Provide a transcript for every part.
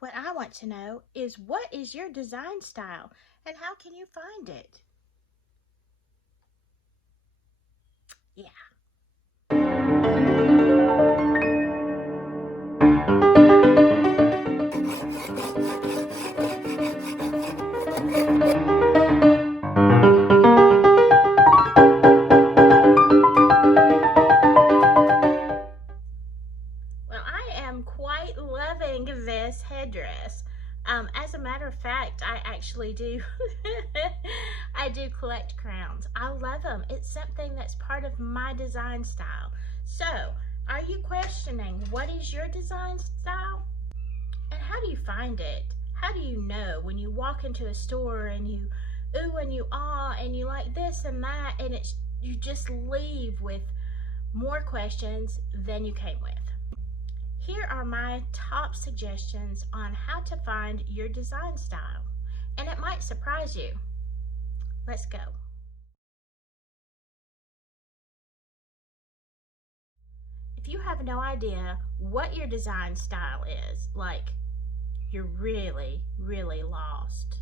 What I want to know is, what is your design style and how can you find it? Yeah. Well, I am quite loving this headdress. As a matter of fact, I actually do I do collect crowns. I love them. It's something that's part of my design style. So, are you questioning what is your design style? And how do you find it? How do you know when you walk into a store and you ooh and you ah and you like this and that, and it's you just leave with more questions than you came with? Here are my top suggestions on how to find your design style, and it might surprise you. Let's go. If you have no idea what your design style is, like you're really, really lost.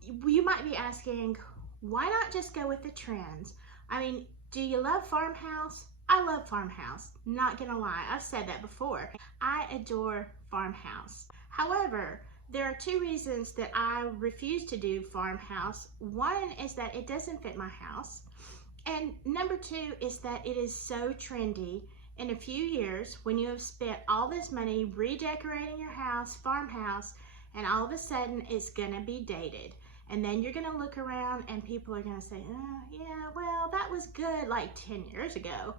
You might be asking, why not just go with the trends? I mean, do you love farmhouse? I love farmhouse, not gonna lie, I've said that before. I adore farmhouse. However, there are two reasons that I refuse to do farmhouse. One is that it doesn't fit my house. And number two is that it is so trendy. In a few years, when you have spent all this money redecorating your house, farmhouse, and all of a sudden it's gonna be dated. And then you're gonna look around and people are gonna say, oh, yeah, well, that was good like 10 years ago.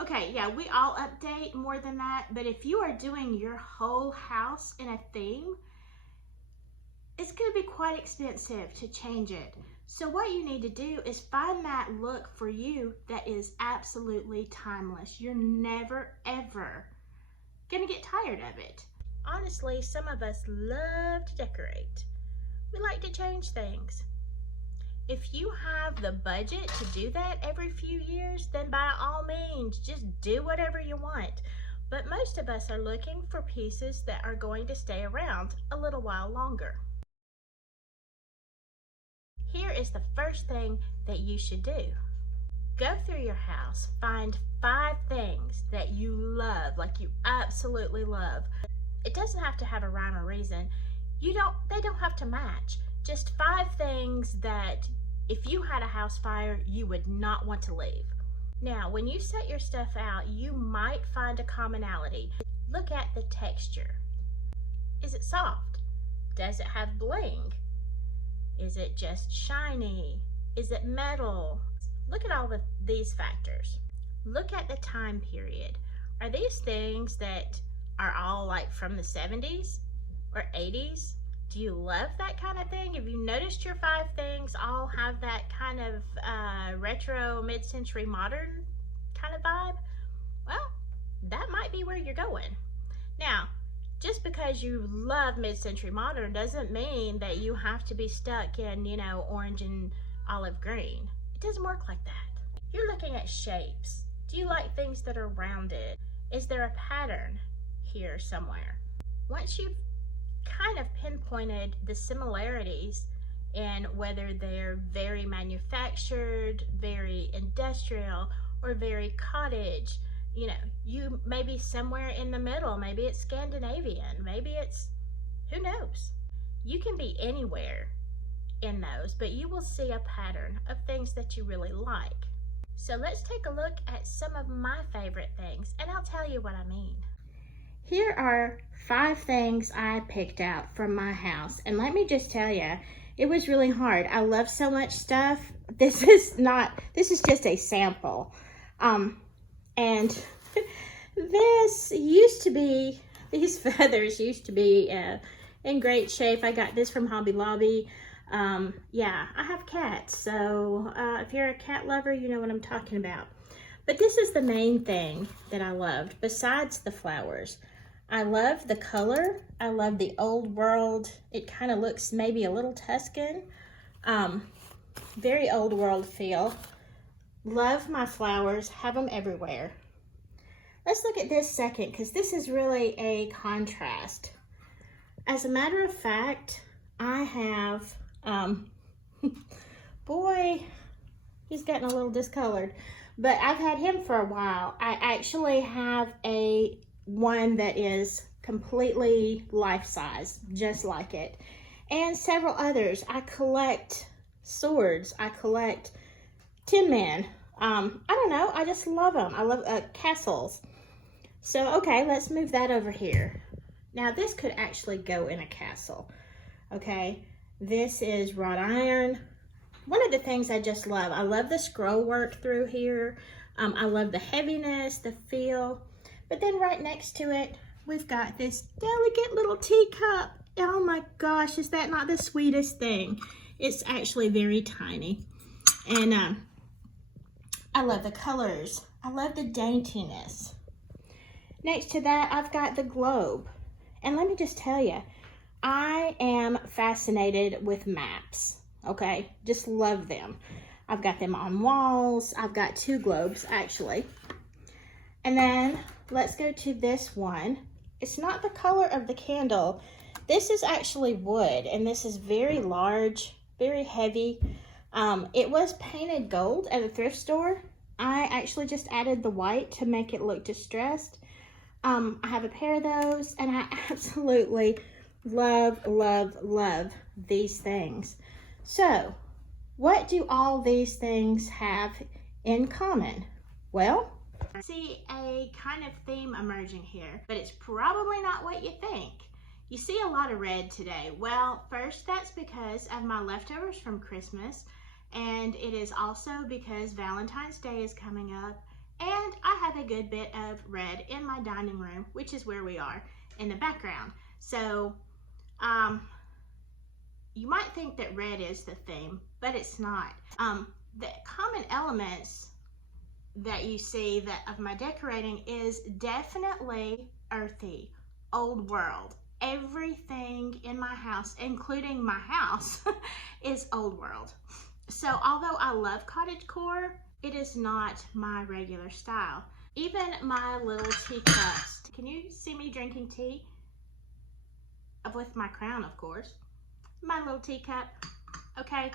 Okay, yeah, we all update more than that, but if you are doing your whole house in a theme, it's gonna be quite expensive to change it. So what you need to do is find that look for you that is absolutely timeless. You're never, ever gonna get tired of it. Honestly, some of us love to decorate. We like to change things. If you have the budget to do that every few years, then by all means, just do whatever you want. But most of us are looking for pieces that are going to stay around a little while longer. Here is the first thing that you should do. Go through your house, find 5 things that you love, like you absolutely love. It doesn't have to have a rhyme or reason. They don't have to match. Just 5 things that if you had a house fire, you would not want to leave. Now, when you set your stuff out, you might find a commonality. Look at the texture. Is it soft? Does it have bling? Is it just shiny? Is it metal? Look at all these factors. Look at the time period. Are these things that are all like from the 70s or 80s? Do you love that kind of thing? Have you noticed your 5 things all have that kind of retro, mid-century modern kind of vibe? Well, that might be where you're going. Now, just because you love mid-century modern doesn't mean that you have to be stuck in, orange and olive green. It doesn't work like that. You're looking at shapes. Do you like things that are rounded? Is there a pattern here somewhere? Once you've kind of pinpointed the similarities in whether they're very manufactured, very industrial, or very cottage, you may be somewhere in the middle. Maybe it's Scandinavian, maybe it's, who knows? You can be anywhere in those, but you will see a pattern of things that you really like. So let's take a look at some of my favorite things, and I'll tell you what I mean. Here are 5 things I picked out from my house, and let me just tell you, it was really hard. I love so much stuff. This is just a sample. And these feathers used to be in great shape. I got this from Hobby Lobby. Yeah, I have cats, so if you're a cat lover, you know what I'm talking about. But this is the main thing that I loved, besides the flowers. I love the color. I love the old world. It kind of looks maybe a little Tuscan. Very old world feel. Love my flowers. Have them everywhere. Let's look at this second, because this is really a contrast. As a matter of fact, I have, boy, he's getting a little discolored, but I've had him for a while. I actually have one that is completely life-size, just like it, and several others. I collect swords. I collect Tin Man. I don't know. I just love them. I love castles. So, okay, let's move that over here. Now, this could actually go in a castle. Okay, this is wrought iron. One of the things I just love, I love the scroll work through here. I love the heaviness, the feel. But then right next to it, we've got this delicate little teacup. Oh my gosh, is that not the sweetest thing? It's actually very tiny. And I love the colors. I love the daintiness. Next to that, I've got the globe. And let me just tell you, I am fascinated with maps, okay? Just love them. I've got them on walls. I've got 2 globes, actually. And then let's go to this one. It's not the color of the candle. This is actually wood, and this is very large, very heavy. It was painted gold at a thrift store. I actually just added the white to make it look distressed. I have a pair of those, and I absolutely love, love, love these things. So, what do all these things have in common? Well, I see a kind of theme emerging here, but it's probably not what you think. You see a lot of red today. Well, first, that's because of my leftovers from Christmas, and it is also because Valentine's Day is coming up, and I have a good bit of red in my dining room, which is where we are in the background. So, you might think that red is the theme, but it's not. The common elements that you see of my decorating is definitely earthy, old world. Everything in my house, including my house, is old world. So although I love cottagecore, it is not my regular style. Even my little teacups. Can you see me drinking tea? With my crown, of course. My little teacup. Okay,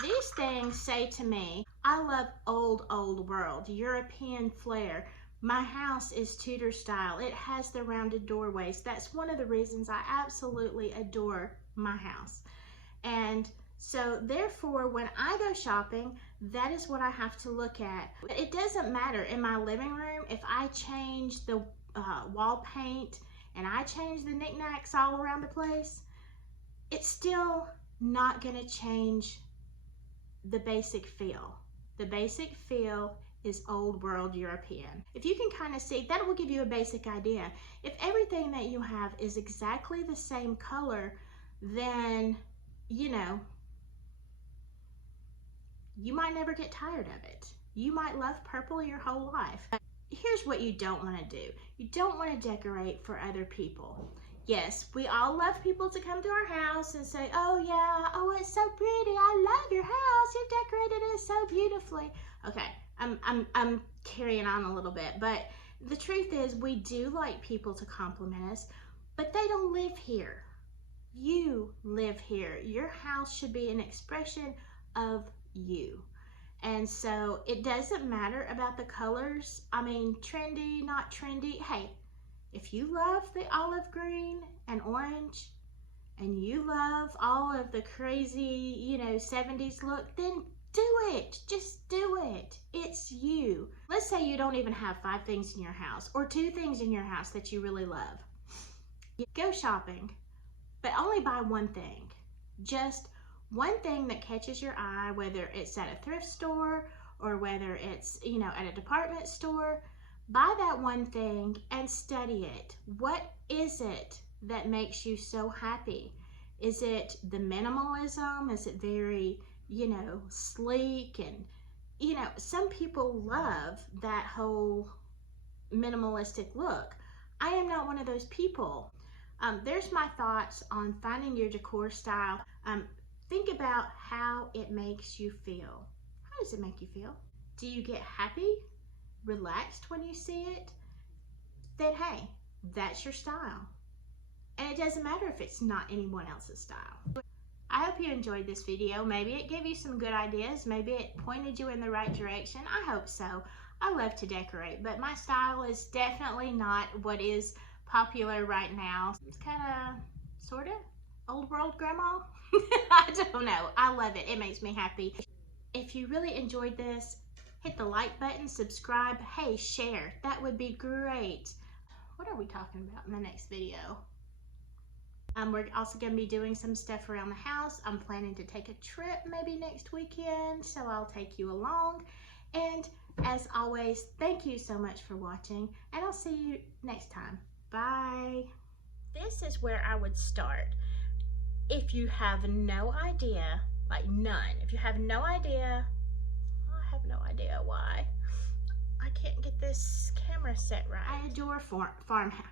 these things say to me, I love old world, European flair. My house is Tudor style. It has the rounded doorways. That's one of the reasons I absolutely adore my house. And so therefore, when I go shopping, that is what I have to look at. It doesn't matter in my living room if I change the wall paint and I change the knickknacks all around the place, it's still not gonna change the basic feel. The basic feel is old world European. If you can kind of see, that will give you a basic idea. If everything that you have is exactly the same color, then, you know, you might never get tired of it. You might love purple your whole life. Here's what you don't want to do. You don't want to decorate for other people. Yes, we all love people to come to our house and say, oh yeah, oh it's so pretty, I love your house, you've decorated it so beautifully. Okay, I'm carrying on a little bit, but the truth is we do like people to compliment us, but they don't live here. You live here. Your house should be an expression of you. And so it doesn't matter about the colors. I mean, trendy, not trendy. Hey, if you love the olive green and orange and you love all of the crazy, you know, 70s look, then do it. Just do it. It's you. Let's say you don't even have 5 things in your house or 2 things in your house that you really love. You go shopping, but only buy one thing. Just one thing that catches your eye, whether it's at a thrift store or whether it's, you know, at a department store. Buy that one thing and study it. What is it that makes you so happy? Is it the minimalism? Is it very, you know, sleek? And, you know, some people love that whole minimalistic look. I am not one of those people. There's my thoughts on finding your decor style. Think about how it makes you feel. How does it make you feel? Do you get happy, relaxed when you see it? then hey, that's your style. And it doesn't matter if it's not anyone else's style. I hope you enjoyed this video. Maybe it gave you some good ideas. Maybe it pointed you in the right direction. I hope so. I love to decorate, but my style is definitely not what is popular right now. It's kind of, sort of, old world grandma. I don't know. I love it. It makes me happy. If you really enjoyed this, hit the like button, subscribe, hey, share. That would be great. What are we talking about in the next video? We're also going to be doing some stuff around the house. I'm planning to take a trip maybe next weekend, so I'll take you along. And as always, thank you so much for watching, and I'll see you next time. Bye. This is where I would start. If you have no idea, like none, if you have no idea, I have no idea why I can't get this camera set right. I adore farmhouse.